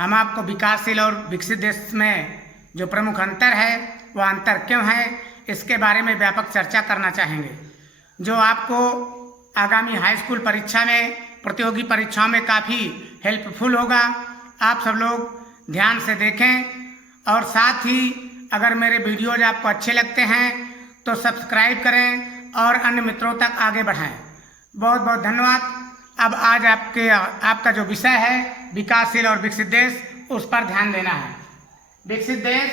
हम आपको विकासशील और विकसित देश में जो प्रमुख अंतर है वह अंतर क्यों है इसके बारे में व्यापक चर्चा करना चाहेंगे, जो आपको आगामी हाई स्कूल परीक्षा में, प्रतियोगी परीक्षाओं में काफ़ी हेल्पफुल होगा। आप सब लोग ध्यान से देखें और साथ ही अगर मेरे वीडियोज आपको अच्छे लगते हैं तो सब्सक्राइब करें और अन्य मित्रों तक आगे बढ़ाएं। बहुत बहुत धन्यवाद। अब आज आपका जो विषय है विकासशील और विकसित देश, उस पर ध्यान देना है। विकसित देश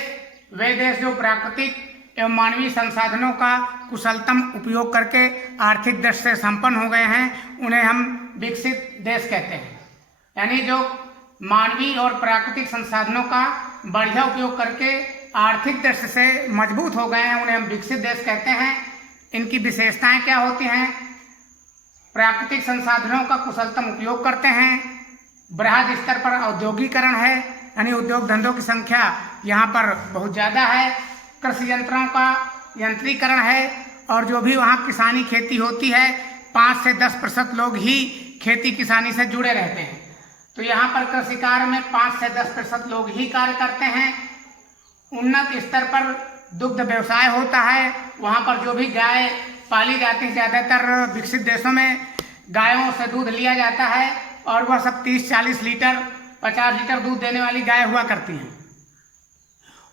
वे देश जो प्राकृतिक एवं मानवीय संसाधनों का कुशलतम उपयोग करके आर्थिक दृष्टि से संपन्न हो गए हैं, उन्हें हम विकसित देश कहते हैं। यानी जो मानवीय और प्राकृतिक संसाधनों का बढ़िया उपयोग करके आर्थिक दृष्टि से मजबूत हो गए हैं, उन्हें हम विकसित देश कहते हैं। इनकी विशेषताएं क्या होती हैं? प्राकृतिक संसाधनों का कुशलतम उपयोग करते हैं, बृहद स्तर पर औद्योगिकरण है, यानी उद्योग धंधों की संख्या यहाँ पर बहुत ज़्यादा है, कृषि यंत्रों का यंत्रीकरण है, और जो भी वहाँ किसानी खेती होती है 5 से 10% लोग ही खेती किसानी से जुड़े रहते हैं। तो यहाँ पर कृषि कार्य में 5 से 10% लोग ही कार्य करते हैं। उन्नत स्तर पर दुग्ध व्यवसाय होता है, वहाँ पर जो भी गाय पाली जाती है, ज़्यादातर विकसित देशों में गायों से दूध लिया जाता है और वह सब 30-40 लीटर 50 लीटर दूध देने वाली गाय हुआ करती हैं।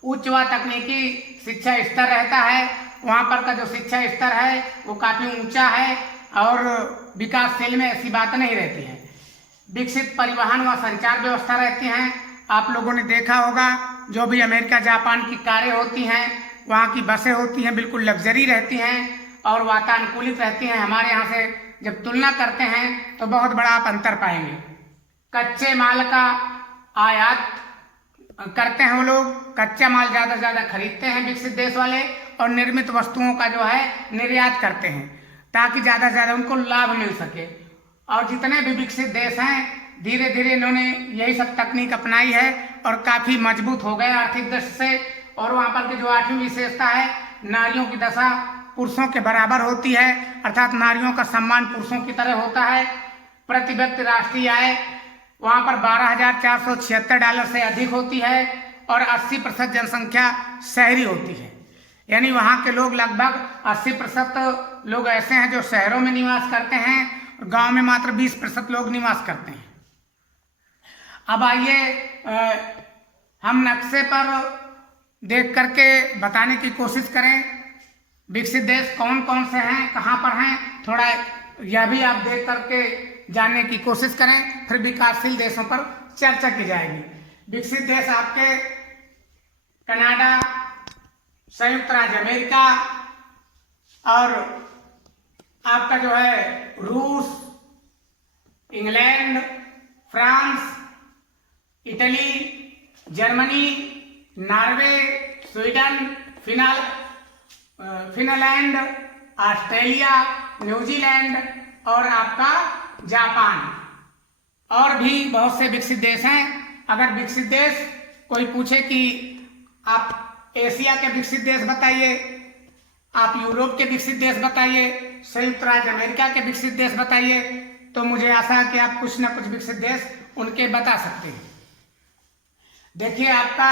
उच्च व तकनीकी शिक्षा स्तर रहता है, वहाँ पर का जो शिक्षा स्तर है वो काफ़ी ऊंचा है और विकासशील में ऐसी बात नहीं रहती है। विकसित परिवहन व संचार व्यवस्था रहती हैं। आप लोगों ने देखा होगा जो भी अमेरिका जापान की कारें होती हैं, वहाँ की बसें होती हैं, बिल्कुल लग्जरी रहती हैं और वातानुकूलित रहती हैं। हमारे यहाँ से जब तुलना करते हैं तो बहुत बड़ा आप अंतर पाएंगे। कच्चे माल का आयात करते हैं वो लोग, कच्चा माल ज़्यादा से ज़्यादा खरीदते हैं विकसित देश वाले, और निर्मित वस्तुओं का जो है निर्यात करते हैं ताकि ज़्यादा से ज़्यादा उनको लाभ मिल सके। और जितने भी विकसित देश हैं धीरे धीरे इन्होंने यही सब तकनीक अपनाई है और काफ़ी मजबूत हो गए आर्थिक दृष्टि से। और वहाँ पर की जो 8वीं विशेषता है, नारियों की दशा पुरुषों के बराबर होती है, अर्थात नारियों का सम्मान पुरुषों की तरह होता है। प्रति व्यक्ति राष्ट्रीय आय वहाँ पर $12,476 से अधिक होती है और 80% जनसंख्या शहरी होती है। यानी वहाँ के लोग लगभग 80% लोग ऐसे हैं जो शहरों में निवास करते हैं और गांव में मात्र 20% लोग निवास करते हैं। अब आइए हम नक्शे पर देख करके बताने की कोशिश करें विकसित देश कौन कौन से हैं, कहाँ पर हैं, थोड़ा यह भी आप देख करके जानने की कोशिश करें। फिर विकासशील देशों पर चर्चा की जाएगी। विकसित देश आपके कनाडा, संयुक्त राज्य अमेरिका और आपका जो है रूस, England, France, Italy, Germany, Norway, Sweden, Finland, Australia, New Zealand और आपका जापान, और भी बहुत से विकसित देश हैं। अगर विकसित देश कोई पूछे कि आप एशिया के विकसित देश बताइए, आप यूरोप के विकसित देश बताइए, संयुक्त राज्य अमेरिका के विकसित देश बताइए, तो मुझे आशा है कि आप कुछ न कुछ विकसित देश उनके बता सकते हैं। देखिए आपका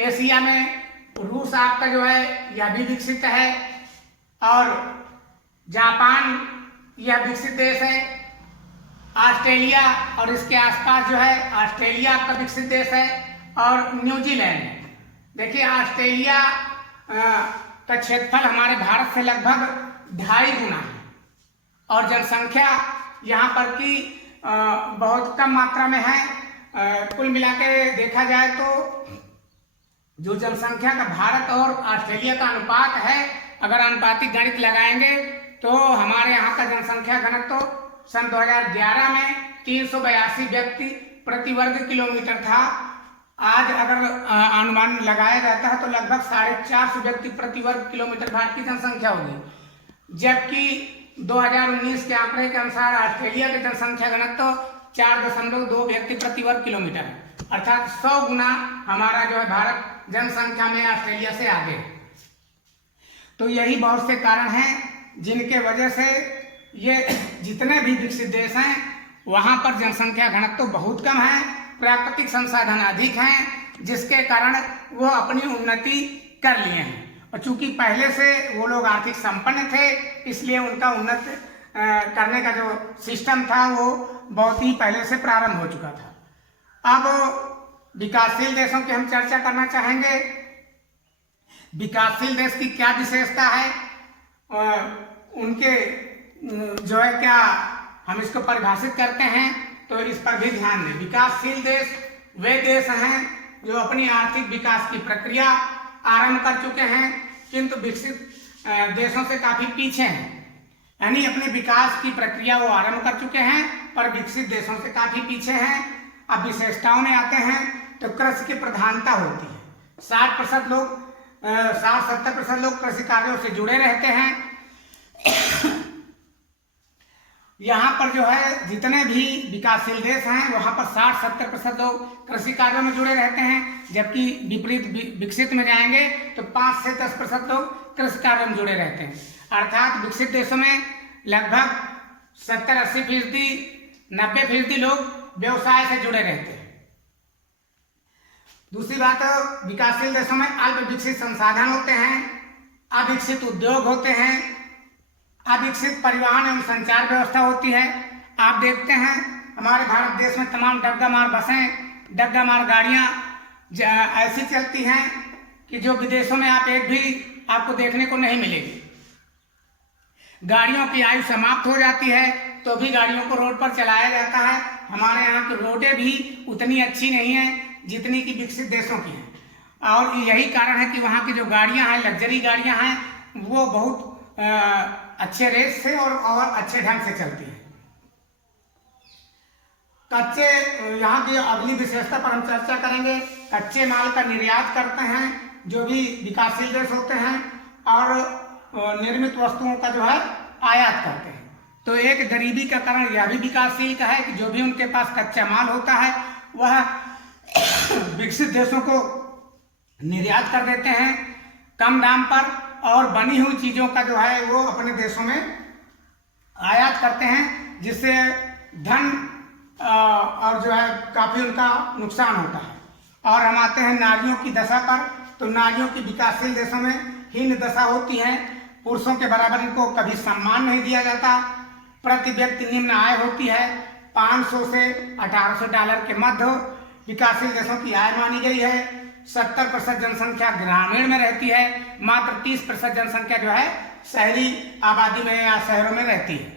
एशिया में रूस आपका जो है यह भी विकसित है, और जापान यह विकसित देश है। ऑस्ट्रेलिया और इसके आसपास जो है ऑस्ट्रेलिया आपका विकसित देश है, और न्यूजीलैंड। देखिए ऑस्ट्रेलिया का क्षेत्रफल हमारे भारत से लगभग 2.5 गुना है और जनसंख्या यहाँ पर की बहुत कम मात्रा में है। कुल मिला के देखा जाए तो जो जनसंख्या का भारत और ऑस्ट्रेलिया का अनुपात है, अगर अनुपातिक गणित लगाएंगे तो हमारे यहाँ का जनसंख्या घनत्व तो सन 2011 में 382 व्यक्ति प्रति वर्ग किलोमीटर था। आज अगर अनुमान लगाया जाता है तो लगभग 450 व्यक्ति प्रति वर्ग किलोमीटर भारत की जनसंख्या होगी, जबकि 2019 के आंकड़े के अनुसार ऑस्ट्रेलिया की जनसंख्या घनत्व 4.2 व्यक्ति प्रति वर्ग किलोमीटर है, अर्थात 100 गुना हमारा जो है भारत जनसंख्या में ऑस्ट्रेलिया से आगे है। तो यही बहुत से कारण हैं जिनके वजह से ये जितने भी विकसित देश हैं वहाँ पर जनसंख्या घनत्व तो बहुत कम है प्राकृतिक संसाधन अधिक हैं, जिसके कारण वो अपनी उन्नति कर लिए हैं। और चूंकि पहले से वो लोग आर्थिक संपन्न थे, इसलिए उनका उन्नत करने का जो सिस्टम था वो बहुत ही पहले से प्रारंभ हो चुका था। अब विकासशील देशों की हम चर्चा करना चाहेंगे। विकासशील देश की क्या विशेषता है, उनके जो है क्या हम इसको परिभाषित करते हैं, तो इस पर भी ध्यान दें। विकासशील देश वे देश हैं जो अपनी आर्थिक विकास की प्रक्रिया आरंभ कर चुके हैं, किंतु विकसित देशों से काफी पीछे हैं। यानी अपने विकास की प्रक्रिया वो आरंभ कर चुके हैं, पर विकसित देशों से काफी पीछे हैं। अब विशेषताओं में आते हैं तो कृषि की प्रधानता होती है। 60% लोग 60-70% लोग कृषि कार्यों से जुड़े रहते हैं। यहाँ पर जो है जितने भी विकासशील देश हैं वहाँ पर 60-70% लोग कृषि कार्यों में जुड़े रहते हैं, जबकि विपरीत विकसित में जाएंगे तो 5 से 10% लोग कृषि कार्यों में जुड़े रहते हैं। अर्थात विकसित देशों में लगभग 70-80%, 90% लोग व्यवसाय से जुड़े रहते हैं। दूसरी बात, विकासशील देशों में अल्प विकसित संसाधन होते हैं, अविकसित उद्योग होते हैं, अविकसित परिवहन एवं संचार व्यवस्था होती है। आप देखते हैं हमारे भारत देश में तमाम डग्गामार बसें, डग्गामार गाड़ियां ऐसी चलती हैं कि जो विदेशों में आप एक भी आपको देखने को नहीं मिलेगी। गाड़ियों की आयु समाप्त हो जाती है तो भी गाड़ियों को रोड पर चलाया जाता है। हमारे यहाँ की रोडें भी उतनी अच्छी नहीं है जितनी कि विकसित देशों की हैं, और यही कारण है कि वहाँ की जो गाड़ियाँ हैं, लग्जरी गाड़ियाँ हैं, वो बहुत अच्छे रेट से और अच्छे ढंग से चलती है। कच्चे, यहाँ की अगली विशेषता पर हम चर्चा करेंगे। कच्चे माल का निर्यात करते हैं जो भी विकासशील देश होते हैं, और निर्मित वस्तुओं का जो है आयात करते हैं। तो एक गरीबी का कारण यह भी विकासशील का है कि जो भी उनके पास कच्चा माल होता है वह विकसित देशों को निर्यात कर देते हैं कम दाम पर, और बनी हुई चीजों का जो है वो अपने देशों में आयात करते हैं, जिससे धन और जो है काफी उनका नुकसान होता है। और हम आते हैं नारियों की दशा पर। तो नारियों की विकासशील देशों में हीन दशा होती है। पुरुषों के बराबर इनको कभी सम्मान नहीं दिया जाता। प्रति व्यक्ति निम्न आय होती है। 500 से $1800 के मध्य विकासशील देशों की आय मानी गई है। 70% जनसंख्या ग्रामीण में रहती है, मात्र 30% जनसंख्या जो है शहरी आबादी में या शहरों में रहती है।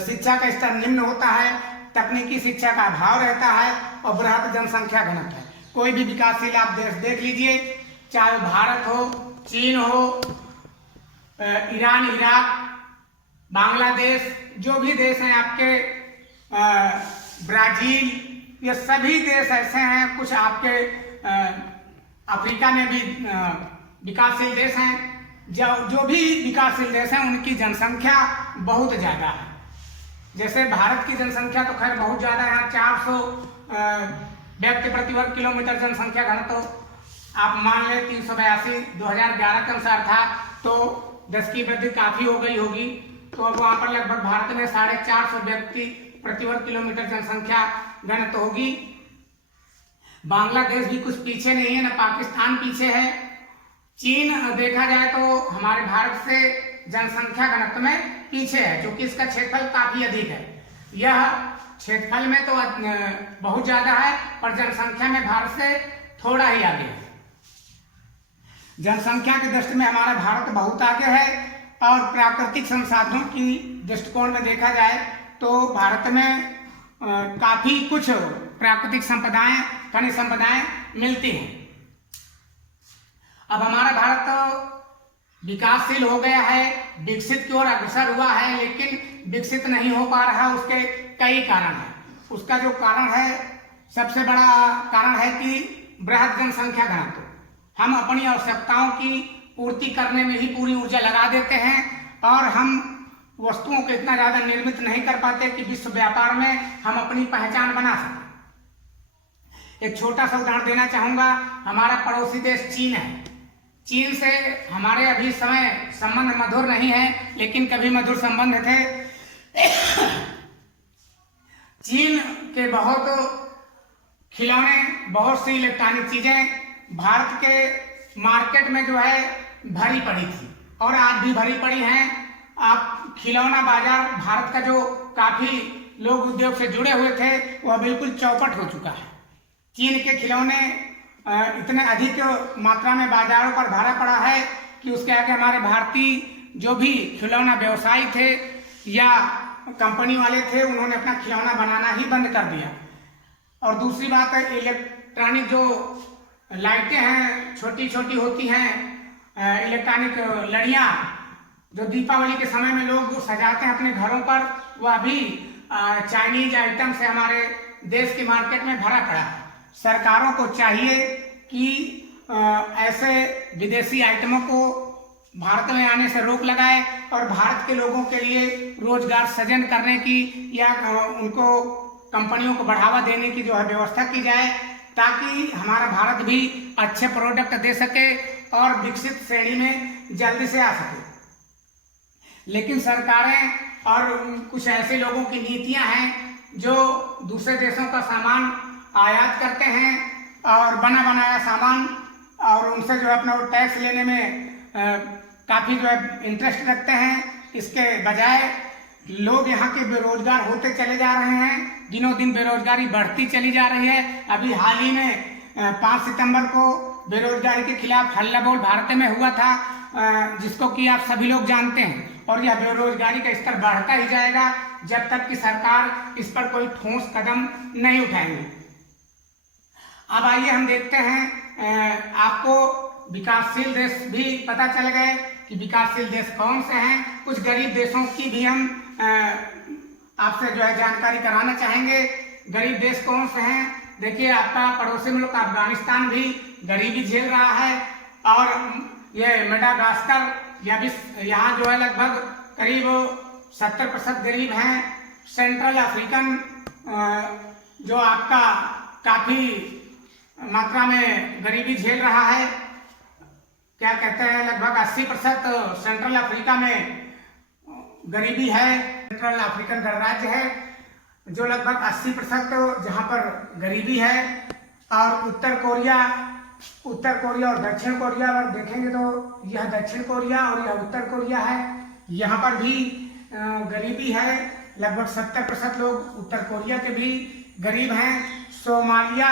शिक्षा का स्तर निम्न होता है, तकनीकी शिक्षा का अभाव रहता है, और बृहद जनसंख्या घनत्व है। कोई भी विकासशील आप देश देख लीजिए, चाहे भारत हो, चीन हो, ईरान, इराक, बांग्लादेश, जो भी देश हैं आपके, ब्राजील, ये सभी देश ऐसे हैं। कुछ आपके अफ्रीका में भी विकासशील देश हैं। जो भी विकासशील देश हैं उनकी जनसंख्या बहुत ज़्यादा है। जैसे भारत की जनसंख्या तो खैर बहुत ज़्यादा है, 400 व्यक्ति प्रति वर्ग किलोमीटर जनसंख्या घनत्व आप मान लें 382 2011 के अनुसार था, तो 10 की वृद्धि काफ़ी हो गई होगी। तो अब वहाँ पर लगभग भारत में 450 व्यक्ति प्रति वर्ग किलोमीटर जनसंख्या घनत्व होगी। बांग्लादेश भी कुछ पीछे नहीं है, न पाकिस्तान पीछे है। चीन देखा जाए तो हमारे भारत से जनसंख्या घनत्व में पीछे है, क्योंकि इसका क्षेत्रफल काफी अधिक है। यह क्षेत्रफल में तो बहुत ज्यादा है, पर जनसंख्या में भारत से थोड़ा ही आगे है। जनसंख्या की दृष्टि में हमारा भारत बहुत आगे है, और प्राकृतिक संसाधनों की दृष्टिकोण में देखा जाए तो भारत में काफी कुछ प्राकृतिक संपदाएं, खनिज संपदाएं मिलती हैं। अब हमारा भारत विकासशील हो गया है, विकसित की ओर अग्रसर हुआ है, लेकिन विकसित नहीं हो पा रहा। उसके कई कारण हैं। उसका जो कारण है, सबसे बड़ा कारण है कि बृहद जनसंख्या घनत्व। हम अपनी आवश्यकताओं की पूर्ति करने में ही पूरी ऊर्जा लगा देते हैं, और हम वस्तुओं को इतना ज्यादा निर्मित नहीं कर पाते कि विश्व व्यापार में हम अपनी पहचान बना सकें। एक छोटा सा उदाहरण देना चाहूंगा। हमारा पड़ोसी देश चीन है। चीन से हमारे अभी समय संबंध मधुर नहीं है, लेकिन कभी मधुर संबंध थे। चीन के बहुत खिलौने, बहुत सी इलेक्ट्रॉनिक चीजें भारत के मार्केट में जो है भरी पड़ी थी और आज भी भरी पड़ी हैं। आप खिलौना बाजार भारत का जो काफी लोग उद्योग से जुड़े हुए थे वह बिल्कुल चौपट हो चुका है। चीन के खिलौने इतने अधिक मात्रा में बाजारों पर भरा पड़ा है कि उसके आगे हमारे भारतीय जो भी खिलौना व्यवसायी थे या कंपनी वाले थे उन्होंने अपना खिलौना बनाना ही बंद कर दिया। और दूसरी बात है, इलेक्ट्रॉनिक जो लाइटें हैं छोटी छोटी होती हैं, इलेक्ट्रॉनिक लड़ियाँ जो दीपावली के समय में लोग सजाते हैं अपने घरों पर, वह भी चाइनीज आइटम से हमारे देश की मार्केट में भरा पड़ा है। सरकारों को चाहिए कि ऐसे विदेशी आइटमों को भारत में आने से रोक लगाए और भारत के लोगों के लिए रोजगार सृजन करने की या उनको कंपनियों को बढ़ावा देने की जो है व्यवस्था की जाए, ताकि हमारा भारत भी अच्छे प्रोडक्ट दे सके और विकसित श्रेणी में जल्दी से आ सके। लेकिन सरकारें और कुछ ऐसे लोगों की नीतियां हैं जो दूसरे देशों का सामान आयात करते हैं और बना बनाया सामान, और उनसे जो है अपना टैक्स लेने में काफ़ी जो है इंटरेस्ट रखते हैं। इसके बजाय लोग यहाँ के बेरोजगार होते चले जा रहे हैं, दिनों दिन बेरोजगारी बढ़ती चली जा रही है। अभी हाल ही में 5 सितंबर को बेरोजगारी के खिलाफ हल्ला बोल भारत में हुआ था, जिसको कि आप सभी लोग जानते हैं, और यह बेरोजगारी का स्तर बढ़ता ही जाएगा जब तक कि सरकार इस पर कोई ठोस कदम नहीं उठाएगी। अब आइए हम देखते हैं, आपको विकासशील देश भी पता चल गए कि विकासशील देश कौन से हैं। कुछ गरीब देशों की भी हम आपसे जो है जानकारी कराना चाहेंगे। गरीब देश कौन से हैं? देखिए, आपका पड़ोसी मुल्क अफगानिस्तान भी गरीबी झेल रहा है, और ये मेडागास्कर या भी यहाँ जो है लगभग करीब 70% गरीब हैं। सेंट्रल अफ्रीकन जो आपका काफ़ी मात्रा में गरीबी झेल रहा है, क्या कहते हैं, लगभग 80% सेंट्रल अफ्रीका में गरीबी है। सेंट्रल अफ्रीकन गणराज्य है जो लगभग 80% जहाँ पर गरीबी है। और उत्तर कोरिया और दक्षिण कोरिया अगर देखेंगे तो यह दक्षिण कोरिया और यह उत्तर कोरिया है, यहाँ पर भी गरीबी है। लगभग 70% लोग उत्तर कोरिया के भी गरीब हैं। सोमालिया,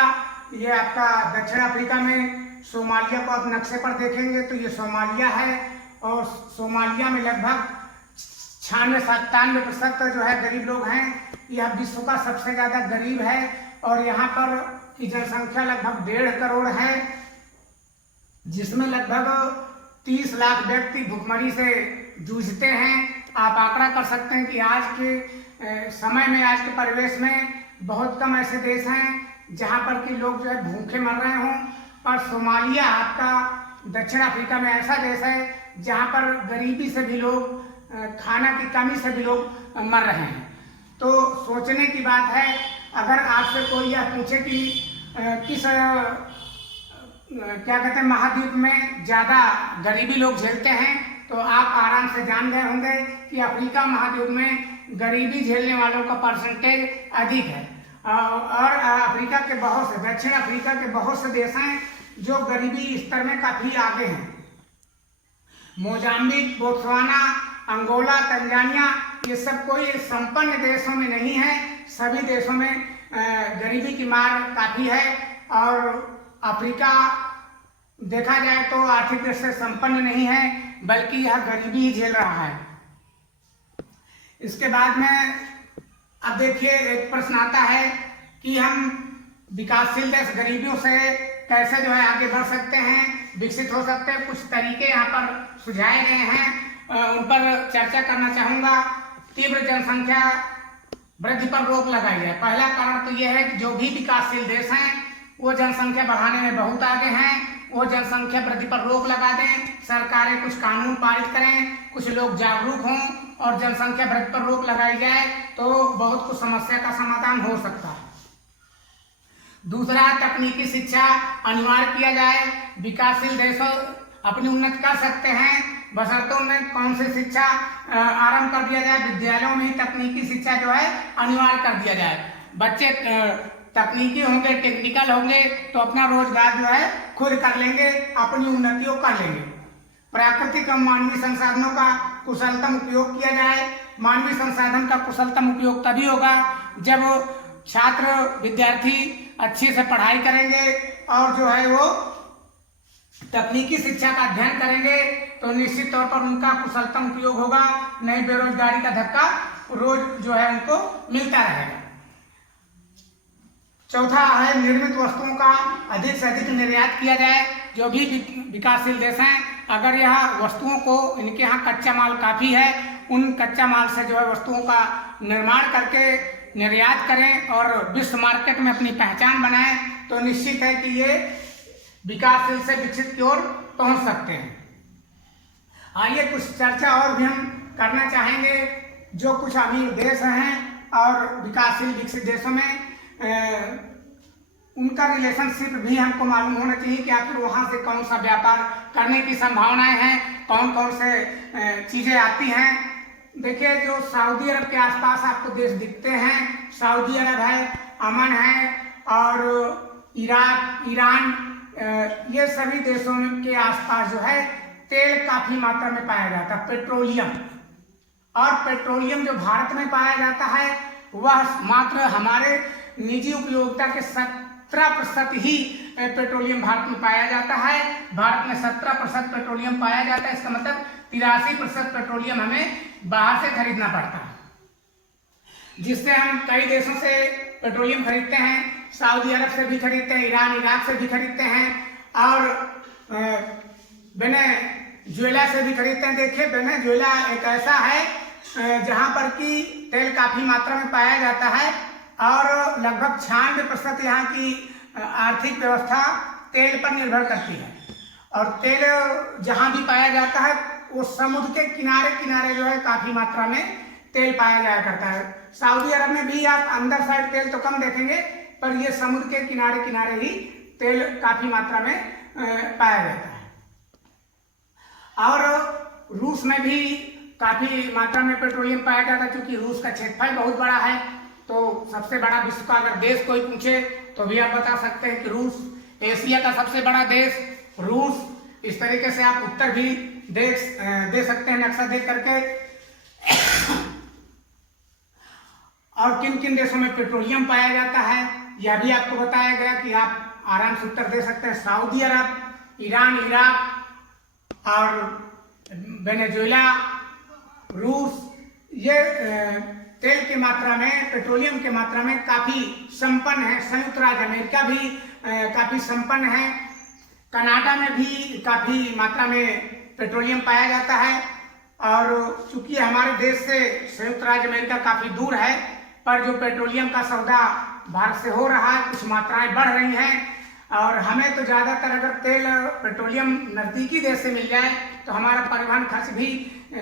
ये आपका दक्षिण अफ्रीका में, सोमालिया को आप नक्शे पर देखेंगे तो ये सोमालिया है, और सोमालिया में लगभग 96-97% जो है गरीब लोग हैं। यह विश्व का सबसे ज़्यादा गरीब है और यहाँ पर की जनसंख्या लगभग 1.5 करोड़ है, जिसमें लगभग 30 लाख व्यक्ति भुखमरी से जूझते हैं। आप आंकड़ा कर सकते हैं कि आज के समय में, आज के परिवेश में बहुत कम ऐसे देश हैं जहाँ पर कि लोग जो है भूखे मर रहे हों। पर सोमालिया आपका दक्षिण अफ्रीका में ऐसा देश है जहाँ पर गरीबी से भी लोग, खाना की कमी से भी लोग मर रहे हैं। तो सोचने की बात है, अगर आपसे कोई यह पूछे कि किस क्या कहते हैं महाद्वीप में ज़्यादा गरीबी लोग झेलते हैं, तो आप आराम से जान गए होंगे कि अफ्रीका महाद्वीप में गरीबी झेलने वालों का परसेंटेज अधिक है। और अफ्रीका के बहुत से, दक्षिण अफ्रीका के बहुत से देश हैं जो गरीबी स्तर में काफ़ी आगे हैं। मोजाम्बिक, बोत्सवाना, अंगोला, तंजानिया, ये सब कोई संपन्न देशों में नहीं है। सभी देशों में गरीबी की मार काफ़ी है, और अफ्रीका देखा जाए तो आर्थिक दृष्टि से संपन्न नहीं है, बल्कि यह गरीबी ही झेल रहा है। इसके बाद में अब देखिए, एक प्रश्न आता है कि हम विकासशील देश गरीबियों से कैसे जो है आगे बढ़ सकते हैं, विकसित हो सकते हैं। कुछ तरीके यहाँ पर सुझाए गए हैं, उन पर चर्चा करना चाहूँगा। तीव्र जनसंख्या वृद्धि पर रोक लगाई जाए। पहला कारण तो यह है कि जो भी विकासशील देश हैं वो जनसंख्या बढ़ाने में बहुत आगे हैं, वो जनसंख्या वृद्धि पर रोक लगा दें। सरकारें कुछ कानून पारित करें, कुछ लोग जागरूक हों और जनसंख्या वृद्धि पर रोक लगाई जाए तो बहुत कुछ समस्या का समाधान हो सकता है। दूसरा, तकनीकी शिक्षा अनिवार्य किया जाए। विकासशील देश अपनी उन्नति कर सकते हैं, बशर्ते उनमें कौन सी शिक्षा आरंभ कर दिया जाए, विद्यालयों में ही तकनीकी शिक्षा जो है अनिवार्य कर दिया जाए। बच्चे तकनीकी होंगे, टेक्निकल होंगे तो अपना रोजगार जो है खुद कर लेंगे, अपनी उन्नतियों कर लेंगे। प्राकृतिक एवं मानवीय संसाधनों का कुशलतम उपयोग किया जाए। मानवीय संसाधन का कुशलतम उपयोग तभी होगा जब छात्र विद्यार्थी अच्छे से पढ़ाई करेंगे और जो है वो तकनीकी शिक्षा का अध्ययन करेंगे तो निश्चित तौर पर उनका कुशलतम उपयोग होगा, नहीं बेरोजगारी का धक्का रोज जो है उनको मिलता रहेगा। चौथा है निर्मित वस्तुओं का अधिक से अधिक निर्यात किया जाए। जो भी विकासशील देश हैं, अगर यह वस्तुओं को, इनके यहाँ कच्चा माल काफ़ी है, उन कच्चा माल से जो है वस्तुओं का निर्माण करके निर्यात करें और विश्व मार्केट में अपनी पहचान बनाएं तो निश्चित है कि ये विकासशील से विकसित की ओर पहुंच सकते हैं। आइए कुछ चर्चा और भी हम करना चाहेंगे। जो कुछ अमीर देश हैं और विकासशील विकसित देशों में उनका रिलेशनशिप भी हमको मालूम होना चाहिए कि आखिर वहाँ से कौन सा व्यापार करने की संभावनाएं हैं, कौन कौन से चीज़ें आती हैं। देखिए, जो सऊदी अरब के आसपास आपको देश दिखते हैं, सऊदी अरब है, अमन है और इराक, ईरान, ये सभी देशों के आसपास जो है तेल काफ़ी मात्रा में पाया जाता है, पेट्रोलियम। और पेट्रोलियम जो भारत में पाया जाता है वह मात्र हमारे निजी उपयोगिता के 17% ही पेट्रोलियम भारत में पाया जाता है। भारत में 17% पेट्रोलियम पाया जाता है, इसका मतलब 83% पेट्रोलियम हमें बाहर से खरीदना पड़ता है, जिससे हम कई देशों से पेट्रोलियम खरीदते हैं। सऊदी अरब से भी खरीदते हैं, ईरान, इराक से भी खरीदते हैं और वेनेजुएला से भी खरीदते हैं। देखिए, वेनेजुएला एक ऐसा है जहाँ पर कि तेल काफ़ी मात्रा में पाया जाता है और लगभग 96% यहाँ की आर्थिक व्यवस्था तेल पर निर्भर करती है। और तेल जहाँ भी पाया जाता है वो समुद्र के किनारे किनारे जो है काफ़ी मात्रा में तेल पाया जाया करता है। सऊदी अरब में भी आप अंदर साइड तेल तो कम देखेंगे, पर ये समुद्र के किनारे किनारे ही तेल काफ़ी मात्रा में पाया जाता है। और रूस में भी काफ़ी मात्रा में पेट्रोलियम पाया जाता है, क्योंकि रूस का क्षेत्रफल बहुत बड़ा है। तो सबसे बड़ा विश्व का अगर देश कोई पूछे तो भी आप बता सकते हैं कि रूस। एशिया का सबसे बड़ा देश रूस। इस तरीके से आप उत्तर भी दे सकते हैं नक्शा देख करके। और किन किन देशों में पेट्रोलियम पाया जाता है यह भी आपको बताया गया कि आप आराम से उत्तर दे सकते हैं। सऊदी अरब, ईरान, इराक और वेनेजुएला, रूस, ये तेल की मात्रा में, पेट्रोलियम की मात्रा में काफ़ी संपन्न है। संयुक्त राज्य अमेरिका भी काफ़ी संपन्न है। कनाडा में भी काफ़ी मात्रा में पेट्रोलियम पाया जाता है। और चूंकि हमारे देश से संयुक्त राज्य अमेरिका काफ़ी दूर है, पर जो पेट्रोलियम का सौदा भारत से हो रहा है, कुछ मात्राएं बढ़ रही हैं। और हमें तो ज़्यादातर अगर तेल, पेट्रोलियम नज़दीकी देश से मिल जाए तो हमारा परिवहन खर्च भी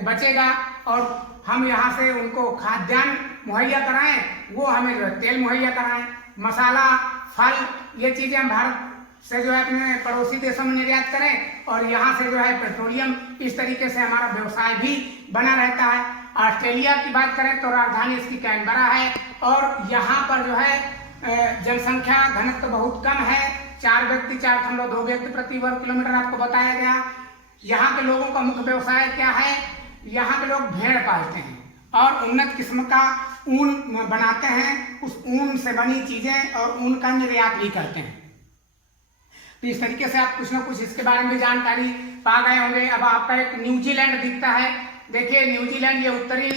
बचेगा और हम यहाँ से उनको खाद्यान्न मुहैया कराएं, वो हमें जो है तेल मुहैया कराएं। मसाला, फल, ये चीज़ें हम भारत से जो है अपने पड़ोसी देशों में निर्यात करें और यहाँ से जो है पेट्रोलियम, इस तरीके से हमारा व्यवसाय भी बना रहता है। ऑस्ट्रेलिया की बात करें तो राजधानी इसकी कैनबरा है और यहाँ पर जो है जनसंख्या घनत्व बहुत कम है। 4 व्यक्ति 4.2 व्यक्ति प्रति वर्ग किलोमीटर आपको बताया गया। यहाँ के लोगों का मुख्य व्यवसाय क्या है? यहाँ के लोग भेड़ पालते हैं और उन्नत किस्म का ऊन बनाते हैं। उस ऊन से बनी चीजें और ऊन का निर्यात भी करते हैं। तो इस तरीके से आप कुछ ना कुछ इसके बारे में जानकारी पा गए होंगे। अब आपका एक न्यूजीलैंड दिखता है। देखिए, न्यूजीलैंड, ये उत्तरी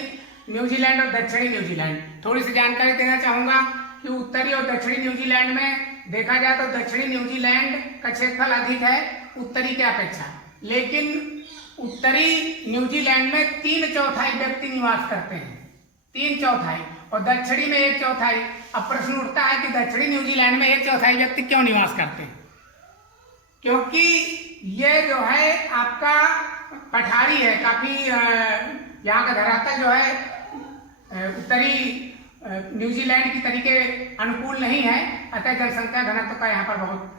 न्यूजीलैंड और दक्षिणी न्यूजीलैंड। थोड़ी सी जानकारी देना चाहूँगा कि उत्तरी और दक्षिणी न्यूजीलैंड में देखा जाए तो दक्षिणी न्यूजीलैंड का क्षेत्रफल अधिक है उत्तरी के अपेक्षा, लेकिन उत्तरी न्यूजीलैंड में 3/4 व्यक्ति निवास करते हैं, 3/4, और दक्षिणी में 1/4। अब प्रश्न उठता है कि दक्षिणी न्यूजीलैंड में 1/4 व्यक्ति क्यों निवास करते हैं? क्योंकि ये जो है आपका पठारी है, काफी यहाँ का धरातल जो है उत्तरी न्यूजीलैंड की तरीके अनुकूल नहीं है, अतः जनसंख्या घनत्व का यहाँ पर बहुत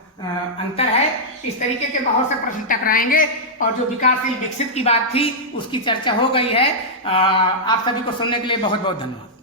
अंतर है। इस तरीके के बहुत से प्रश्न टकराएंगे और जो विकासशील विकसित की बात थी उसकी चर्चा हो गई है। आप सभी को सुनने के लिए बहुत बहुत धन्यवाद।